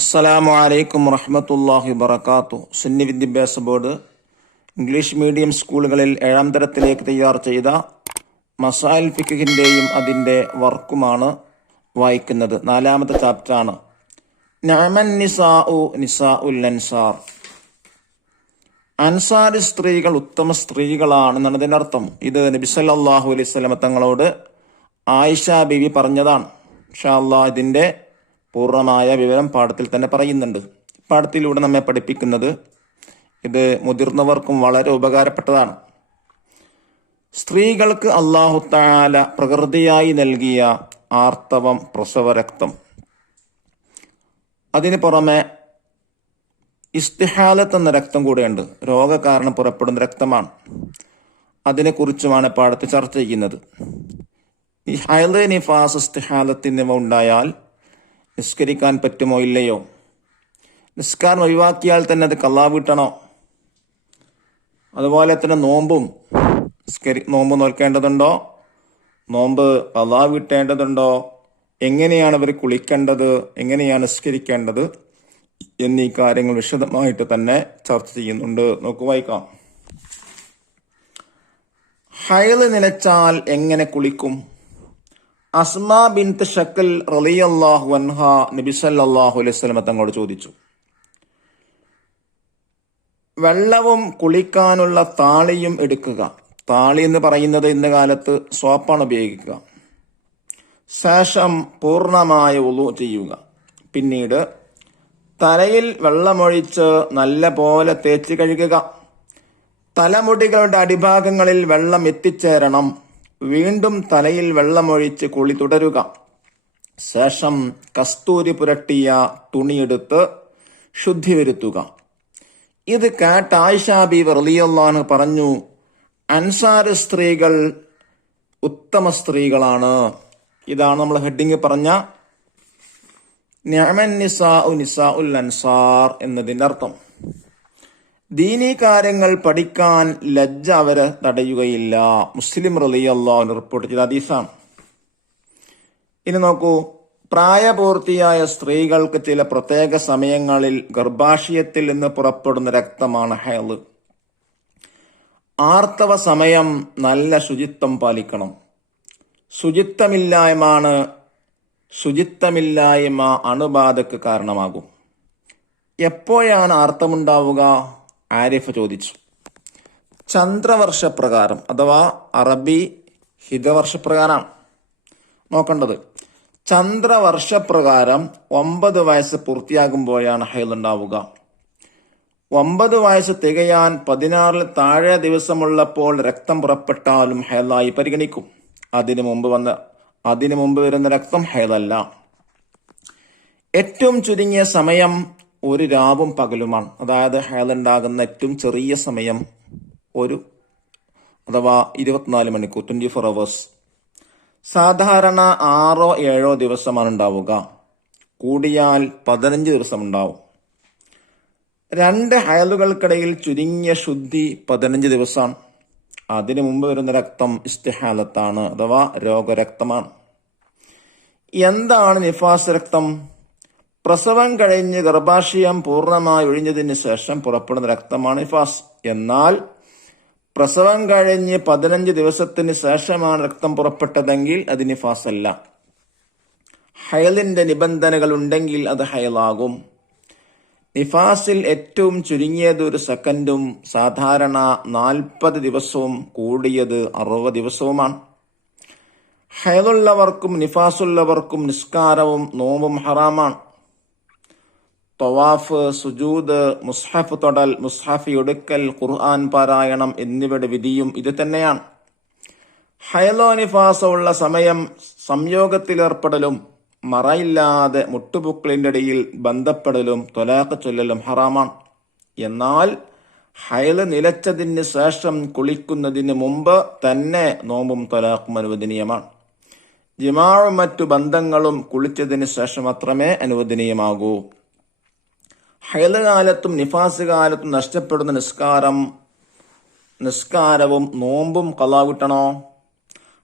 അസ്സലാമു അലൈക്കും വറഹ്മത്തുള്ളാഹി വബറകാതുഹു. സുന്നി വിദ്യാഭ്യാസ ബോർഡ് ഇംഗ്ലീഷ് മീഡിയം സ്കൂളുകളിൽ 7ാം തരത്തിലേക്ക് തയ്യാർ ചെയ്ത മസായിൽ ഫിഖ്ഹിന്റെയും അതിൻ്റെ വർക്കുമാണ് വായിക്കുന്നത്. 4ാമത്തെ ചാപ്റ്ററാണ്. നഅമൻ നിസാഉൽ അൻസാർ. അൻസാരി സ്ത്രീകൾ ഉത്തമ സ്ത്രീകളാണെന്നാണ് ഇതിൻ്റെ അർത്ഥം. ഇത് നബി സല്ലല്ലാഹു അലൈഹി വസല്ലം തങ്ങളോട് ആയിഷ ബീവി പറഞ്ഞതാണ്. ഇൻഷാ അല്ലാഹ് ഇതിൻ്റെ പൂർണ്ണമായ വിവരം പാഠത്തിൽ തന്നെ പറയുന്നുണ്ട്. പാഠത്തിലൂടെ നമ്മെ പഠിപ്പിക്കുന്നത് ഇത് മുതിർന്നവർക്കും വളരെ ഉപകാരപ്പെട്ടതാണ്. സ്ത്രീകൾക്ക് അല്ലാഹു തആല പ്രകൃതിയായി നൽകിയ ആർത്തവം, പ്രസവരക്തം, അതിന് പുറമെ ഇസ്തിഹാലത്ത് എന്ന രക്തം കൂടെയുണ്ട്. രോഗകാരണം പുറപ്പെടുന്ന രക്തമാണ്. അതിനെക്കുറിച്ചുമാണ് പാഠത്തിൽ ചർച്ച ചെയ്യുന്നത്. ഈ ഹൈദ്, നിഫാസ്, ഇസ്തിഹാലത്ത് എന്നിവ ഉണ്ടായാൽ നിസ്കരിക്കാൻ പറ്റുമോ ഇല്ലയോ? നിസ്കാരം ഒഴിവാക്കിയാൽ തന്നെ അത് ഖളാ വീട്ടണോ? അതുപോലെ തന്നെ നോമ്പ് നോൽക്കേണ്ടതുണ്ടോ? നോമ്പ് ഖളാ വീട്ടേണ്ടതുണ്ടോ? എങ്ങനെയാണ് അവർ കുളിക്കേണ്ടത്? എങ്ങനെയാണ് നിസ്കരിക്കേണ്ടത്? എന്നീ കാര്യങ്ങൾ വിശദമായിട്ട് തന്നെ ചർച്ച ചെയ്യുന്നുണ്ട്. നോക്കു, വായിക്കാം. ഹൈള് നിലച്ചാൽ എങ്ങനെ കുളിക്കും? അസ്മാ ബിൻത് ഷക്കൽ റളിയല്ലാഹു അൻഹ നബി സല്ലല്ലാഹു അലൈഹി വസല്ലം തങ്ങളോട് ചോദിച്ചു. വെള്ളവും കുളിക്കാനുള്ള താളിയും എടുക്കുക. താളി എന്ന് പറയുന്നത് ഇന്ന കാലത്ത് സോപ്പാണ് ഉപയോഗിക്കുക. ശേഷം പൂർണ്ണമായ വുളു ചെയ്യുക. പിന്നീട് തലയിൽ വെള്ളമൊഴിച്ച് നല്ല പോലെ തേച്ച് കഴുകുക. തലമുടികളുടെ അടിഭാഗങ്ങളിൽ വെള്ളം എത്തിച്ചേരണം. വീണ്ടും തലയിൽ വെള്ളമൊഴിച്ച് കുളി തുടരുക. ശേഷം കസ്തൂരി പുരട്ടിയ തുണിയെടുത്ത് ശുദ്ധി വരുത്തുക. ഇത് കേട്ട ആയിഷ ബീവി റളിയല്ലാഹു അൻഹ പറഞ്ഞു, അൻസാർ സ്ത്രീകൾ ഉത്തമ സ്ത്രീകളാണ്. ഇതാണ് നമ്മൾ ഹെഡിങ് പറഞ്ഞ നഅമൻ നിസാഉൽ അൻസാർ എന്നതിൻ്റെ അർത്ഥം. ദീനീ കാര്യങ്ങൾ പഠിക്കാൻ ലജ്ജ അവരെ തടയുകയില്ല. മുസ്ലിം റളിയല്ലാഹു അൻഹു റിപ്പോർട്ട് ചെയ്ത ഹദീസാണ്. ഇനി നോക്കൂ, പ്രായപൂർത്തിയായ സ്ത്രീകൾക്ക് ചില പ്രത്യേക സമയങ്ങളിൽ ഗർഭാശയത്തിൽ നിന്ന് പുറപ്പെടുന്ന രക്തമാണ് ഹൈള്. ആർത്തവ സമയം നല്ല ശുചിത്വം പാലിക്കണം. ശുചിത്വമില്ലായ്മ അണുബാധക്ക് കാരണമാകും. എപ്പോഴാണ് ആർത്തമുണ്ടാവുക? ആരിഫ് ചോദിച്ചു. ചന്ദ്രവർഷപ്രകാരം അഥവാ അറബി ഹിതവർഷപ്രകാരമാണ് നോക്കേണ്ടത്. ചന്ദ്രവർഷപ്രകാരം 9 വയസ്സ് പൂർത്തിയാകുമ്പോഴാണ് ഹൈൽ ഉണ്ടാവുക. 9 വയസ്സ് തികയാൻ 16 താഴെ ദിവസമുള്ളപ്പോൾ രക്തം പുറപ്പെട്ടാലും ഹൈലായി പരിഗണിക്കും. അതിനു മുമ്പ് വരുന്ന രക്തം ഹൈലല്ല. ഏറ്റവും ചുരുങ്ങിയ സമയം ഒരു രാവും പകലുമാണ്. അതായത് ഹൈലുണ്ടാകുന്ന ഏറ്റവും ചെറിയ സമയം അഥവാ 24 മണിക്കൂർ, 24 hours. സാധാരണ 6-7 ദിവസമാണ് ഉണ്ടാവുക. കൂടിയാൽ 15 ദിവസം ഉണ്ടാവും. 2 ഹൈലുകൾക്കിടയിൽ ചുരുങ്ങിയ ശുദ്ധി 15 ദിവസമാണ്. അതിനു മുമ്പ് വരുന്ന രക്തം ഇസ്തിഹാലത്താണ് അഥവാ രോഗരക്തമാണ്. എന്താണ് നിഫാസ് രക്തം? പ്രസവം കഴിഞ്ഞ് ഗർഭാശയം പൂർണ്ണമായി ഒഴിഞ്ഞതിന് ശേഷം പുറപ്പെടുന്ന രക്തമാണ് നിഫാസ്. എന്നാൽ പ്രസവം കഴിഞ്ഞ് 15 ദിവസത്തിന് ശേഷമാണ് രക്തം പുറപ്പെട്ടതെങ്കിൽ അത് നിഫാസ് അല്ല. ഹൈലിന്റെ നിബന്ധനകൾ ഉണ്ടെങ്കിൽ അത് ഹൈലാകും. നിഫാസിൽ ഏറ്റവും ചുരുങ്ങിയത് 1 സെക്കൻഡും സാധാരണ 40 ദിവസവും കൂടിയത് 60 ദിവസവുമാണ്. ഹൈലുള്ളവർക്കും നിഫാസുള്ളവർക്കും നിസ്കാരവും നോമ്പും ഹറാമാണ്. തവാഫ്, സുജൂദ്, മുസ്ഹഫ് തൊടൽ, മുസ്ഹഫ് എടുക്കൽ, ഖുർആൻ പാരായണം എന്നിവയുടെ വിധിയും ഇത് തന്നെയാണ്. ഹൈലോ നിഫാസോ ഉള്ള സമയം സംയോഗത്തിലേർപ്പെടലും മറയില്ലാതെ മുട്ടുപുക്കളിന്റെ ഇടയിൽ ബന്ധപ്പെടലും ത്വലാഖ് ചൊല്ലലും ഹറാമാണ്. എന്നാൽ ഹൈല് നിലച്ചതിന് ശേഷം കുളിക്കുന്നതിന് മുമ്പ് തന്നെ നോമ്പും ത്വലാഖും അനുവദനീയമാണ്. ജിമാഉം മറ്റു ബന്ധങ്ങളും കുളിച്ചതിന് ശേഷം മാത്രമേ അനുവദനീയമാകൂ. ഹൈല് കാലത്തും നിഫാസ് കാലത്തും നഷ്ടപ്പെടുന്ന നിസ്കാരവും നോമ്പും ഖളാ വീട്ടണോ?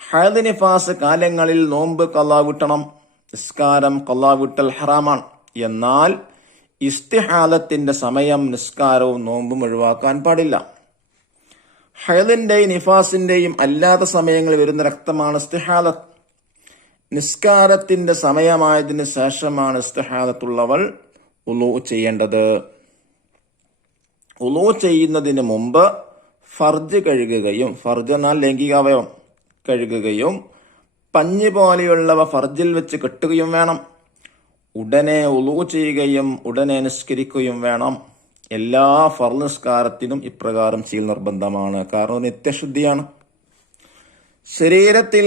ഹൈല് നിഫാസ് കാലങ്ങളിൽ നോമ്പ് ഖളാ വീട്ടണം. നിസ്കാരം ഖളാ വീട്ടൽ ഹറാമാണ്. എന്നാൽ ഇസ്തിഹാലത്തിന്റെ സമയം നിസ്കാരവും നോമ്പും ഒഴിവാക്കാൻ പാടില്ല. ഹൈലിന്റെയും നിഫാസിന്റെയും അല്ലാത്ത സമയങ്ങളിൽ വരുന്ന രക്തമാണ് ഇസ്തിഹാലത്ത്. നിസ്കാരത്തിന്റെ സമയമായതിനു ശേഷമാണ് ഇസ്തിഹാലത്തുള്ളവൾ ഉളൂ ചെയ്യേണ്ടത്. ഉളൂ ചെയ്യുന്നതിന് മുമ്പ് ഫർജ് കഴുകുകയും, ഫർജ് എന്നാൽ ലൈംഗികാവയവം കഴുകുകയും പഞ്ഞി പോലെയുള്ളവ ഫർജിൽ വെച്ച് കെട്ടുകയും വേണം. ഉടനെ ഉളൂ ചെയ്യുകയും ഉടനെ നിസ്കരിക്കുകയും വേണം. എല്ലാ ഫർള് നിസ്കാരത്തിനും ഇപ്രകാരം ചെയ്യൽ നിർബന്ധമാണ്. കാരണം നിത്യശുദ്ധിയാണ്. ശരീരത്തിൽ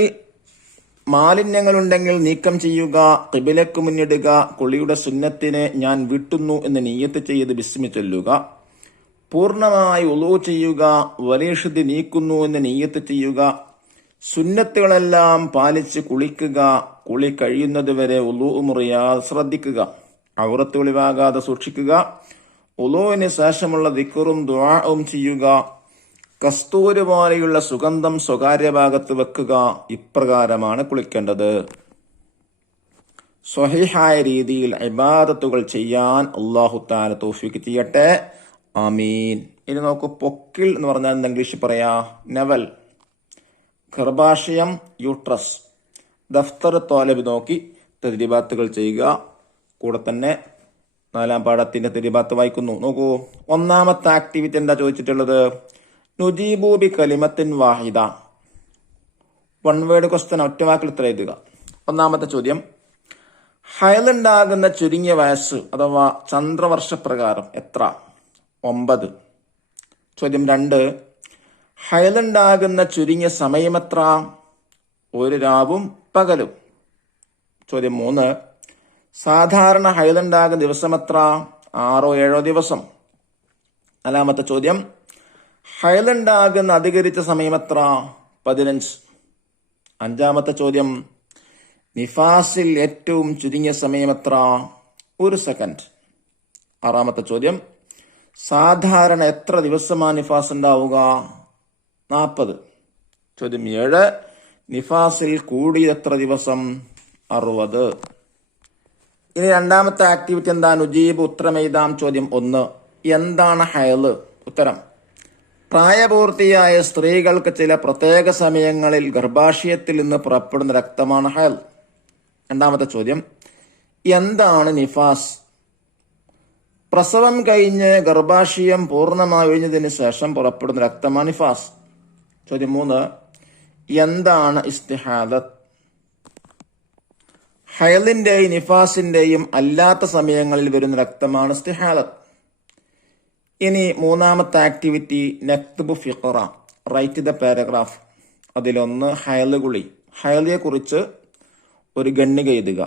മാലിന്യങ്ങളുണ്ടെങ്കിൽ നീക്കം ചെയ്യുക, ഖിബിലക്ക് മുന്നിടുക, കുളിയുടെ സുന്നത്തിനെ ഞാൻ വിട്ടുന്നു എന്ന് നിയ്യത്ത് ചെയ്ത് ബിസ്മി ചൊല്ലുക, പൂർണ്ണമായി ഉളൂ ചെയ്യുക, വലിയ ശുദ്ധി നീക്കുന്നു എന്ന് നിയ്യത്ത് ചെയ്യുക, സുന്നത്തുകളെല്ലാം പാലിച്ച് കുളിക്കുക, കുളി കഴിയുന്നതുവരെ ഉളൂ മുറിയാതെ ശ്രദ്ധിക്കുക, ഔറത്ത് ഒളിവാകാതെ സൂക്ഷിക്കുക, ഉളൂവിന് ശേഷമുള്ള ദിക്റും ദുആഉം ചെയ്യുക, കസ്തൂരി പോലെയുള്ള സുഗന്ധം സ്വകാര്യ ഭാഗത്ത് വെക്കുക. ഇപ്രകാരമാണ് കുളിക്കേണ്ടത്. സ്വഹീഹായ രീതിയിൽ ഇബാദത്തുകൾ ചെയ്യാൻ അല്ലാഹു തആല തൗഫീഖ് ചെയ്യട്ടെ. ആമീൻ. ഇനി നോക്കൂ, പൊക്കിൾ എന്ന് പറഞ്ഞാൽ എന്താ ഇംഗ്ലീഷ് പറയാ? നെവൽ. ഗർഭാശയം യൂട്രസ്. ദഫ്തർ തോലബ് നോക്കി തദ്രീബാത്തുകൾ ചെയ്യുക. കൂടെ തന്നെ 4-ാം പാഠത്തിന്റെ തദ്രീബാത്ത് വായിക്കുന്നു. നോക്കൂ, ഒന്നാമത്തെ ആക്ടിവിറ്റി എന്താ ചോദിച്ചിട്ടുള്ളത്? നുജീബു B കലിമത്തിൻ Vahida. One word question, ഒറ്റ വാക്കിൽ ഉത്തരം എഴുതുക. ഒന്നാമത്തെ ചോദ്യം, ഹയലുണ്ടാകുന്ന ചുരുങ്ങിയ വയസ്സ് അഥവാ ചന്ദ്രവർഷപ്രകാരം എത്ര? 9. ചോദ്യം 2, ഹയലുണ്ടാകുന്ന ചുരുങ്ങിയ സമയം എത്ര? 1 രാവും പകലും. ചോദ്യം 3, സാധാരണ ഹയലുണ്ടാകുന്ന ദിവസം എത്ര? 6-7 ദിവസം. 4-ാമത്തെ ചോദ്യം, ഹയലുണ്ടാകുന്ന അധികരിച്ച സമയം എത്ര? 15. 5-ാമത്തെ ചോദ്യം, നിഫാസിൽ ഏറ്റവും ചുരുങ്ങിയ സമയം എത്ര? 1 സെക്കൻഡ്. 6-ാമത്തെ ചോദ്യം, സാധാരണ എത്ര ദിവസമാണ് നിഫാസ് ഉണ്ടാവുക? 40. ചോദ്യം 7, നിഫാസിൽ കൂടിയ എത്ര ദിവസം? 60. ഇനി 2-ാമത്തെ ആക്ടിവിറ്റി എന്താ? നുജീബ്, ഉത്തരമെഴുതാം. ചോദ്യം 1, എന്താണ് ഹയല്? ഉത്തരം, പ്രായപൂർത്തിയായ സ്ത്രീകൾക്ക് ചില പ്രത്യേക സമയങ്ങളിൽ ഗർഭാശയത്തിൽ നിന്ന് പുറപ്പെടുന്ന രക്തമാണ് ഹയൽ. 2-ാമത്തെ ചോദ്യം, എന്താണ് നിഫാസ്? പ്രസവം കഴിഞ്ഞ് ഗർഭാശയം പൂർണ്ണമായി ഒഴിഞ്ഞതിന് ശേഷം പുറപ്പെടുന്ന രക്തമാണ് നിഫാസ്. ചോദ്യം 3, എന്താണ് ഇസ്തിഹാദത്ത്? ഹയലിന്റെയും നിഫാസിന്റെയും അല്ലാത്ത സമയങ്ങളിൽ വരുന്ന രക്തമാണ് ഇസ്തിഹാദത്ത്. ഇനി 3-ാമത്തെ ആക്ടിവിറ്റി, നക്തുബു ഫിഖറ, റൈറ്റ് ദ പാരഗ്രാഫ്. അതിലൊന്ന് ഹയല് കുളി. ഹയലിയെ കുറിച്ച് ഒരു ഗണ്ണിക എഴുതുക.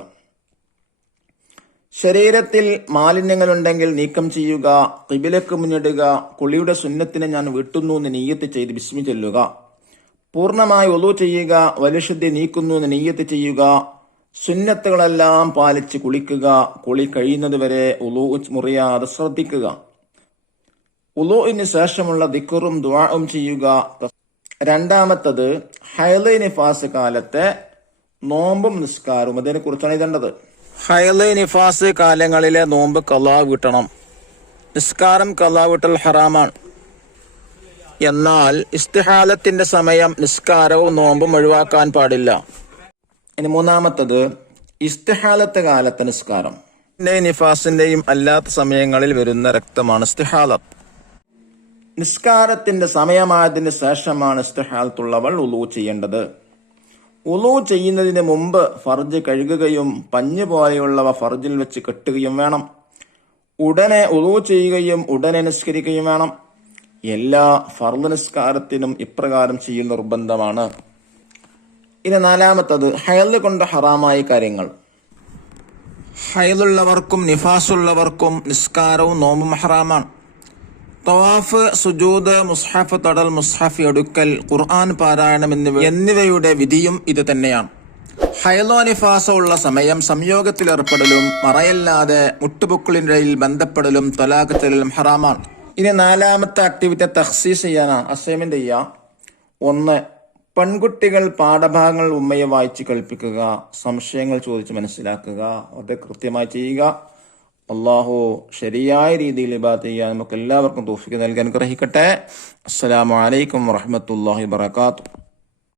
ശരീരത്തിൽ മാലിന്യങ്ങളുണ്ടെങ്കിൽ നീക്കം ചെയ്യുക, ഖിബിലക്ക് മുന്നിടുക, കുളിയുടെ സുന്നത്തിനെ ഞാൻ വിട്ടുന്നു എന്ന് നിയ്യത്ത് ചെയ്ത് ബിസ്മി ചൊല്ലുക, പൂർണ്ണമായി ഉളൂ ചെയ്യുക, വലിശുദ്ധി നീക്കുന്നു എന്ന് നിയ്യത്ത് ചെയ്യുക, സുന്നത്തുകളെല്ലാം പാലിച്ച് കുളിക്കുക, കുളി കഴിയുന്നതുവരെ ഉളൂ മുറിയാതെ ശ്രദ്ധിക്കുക, ഉളൂഇന് ശേഷമുള്ള ദിക്റും ദുആഉം ചെയ്യുക. 2-ാമത്തത്, ഹൈള് നിഫാസ് കാലത്തെ നോമ്പും നിസ്കാരവും. അതിനെ കുറിച്ചാണ് എഴുതേണ്ടത്. ഹൈള് നിഫാസ് കാലങ്ങളിലെ നോമ്പ് ഖളാ വീട്ടണം. നിസ്കാരം ഖളാ വീട്ടൽ ഹറാമാണ്. എന്നാൽ ഇസ്തിഹാലത്തിന്റെ സമയം നിസ്കാരവും നോമ്പും ഒഴിവാക്കാൻ പാടില്ല. ഇനി 3-ാമത്തത്, ഇസ്തിഹാലത്ത് കാലത്തെ നിസ്കാരം. നിഫാസിന്റെയും അല്ലാത്ത സമയങ്ങളിൽ വരുന്ന രക്തമാണ് ഇസ്തിഹാലത്ത്. നിസ്കാരത്തിന്റെ സമയമായതിന് ശേഷമാണ് ഇസ്തിഹാലത്തുള്ളവൾ ഉളൂ ചെയ്യേണ്ടത്. ഉളൂ ചെയ്യുന്നതിന് മുമ്പ് ഫർജ് കഴുകുകയും പഞ്ഞു പോലെയുള്ളവ ഫർജിൽ വെച്ച് കെട്ടുകയും വേണം. ഉടനെ ഉളൂ ചെയ്യുകയും ഉടനെ നിസ്കരിക്കുകയും വേണം. എല്ലാ ഫർള് നിസ്കാരത്തിനും ഇപ്രകാരം ചെയ്യൽ നിർബന്ധമാണ്. ഇനി 4-ാമത്തത്, ഹയല് കൊണ്ട് ഹറാമായ കാര്യങ്ങൾ. ഹയലുള്ളവർക്കും നിഫാസുള്ളവർക്കും നിസ്കാരവും നോമ്പും ഹറാമാണ്. തവാഫ്, സുജൂദ്, മുസ്ഹഫ് തൊടൽ, മുസ്ഹഫ് എടുക്കൽ, ഖുർആൻ പാരായണം എന്നിവയുടെ വിധിയും ഇത് തന്നെയാണ്. ഹയലോ നിഫാസോ ഉള്ള സമയം സംയോഗത്തിലേർപ്പെടലും മറയല്ലാതെ മുട്ടുപൊക്കിളിനിടയിൽ ബന്ധപ്പെടലും തൊലാഖ് ചെല്ലലും ഹറാമാണ്. ഇനി 4-ാമത്തെ ആക്ടിവിറ്റി തഖ്സീസ് ചെയ്യാനാണ്. അസൈൻമെന്റ് ചെയ്യുക. 1, പെൺകുട്ടികൾ പാഠഭാഗങ്ങൾ ഉമ്മയെ വായിച്ച് കേൾപ്പിക്കുക, സംശയങ്ങൾ ചോദിച്ച് മനസ്സിലാക്കുക, അത് കൃത്യമായി ചെയ്യുക. അള്ളാഹു ശരിയായ രീതിയിൽ ഇബാദത്ത് ചെയ്യാൻ നമുക്ക് എല്ലാവർക്കും തൗഫീഖ് നൽകി അനുഗ്രഹിക്കട്ടെ. അസ്സലാമു അലൈക്കും വറഹ്മത്തുള്ളാഹി വബറകാതുഹു.